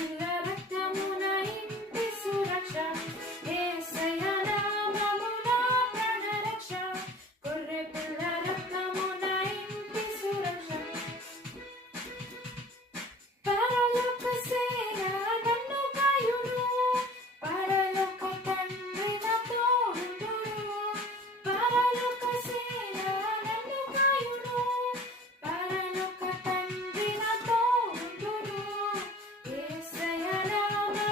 and na na na.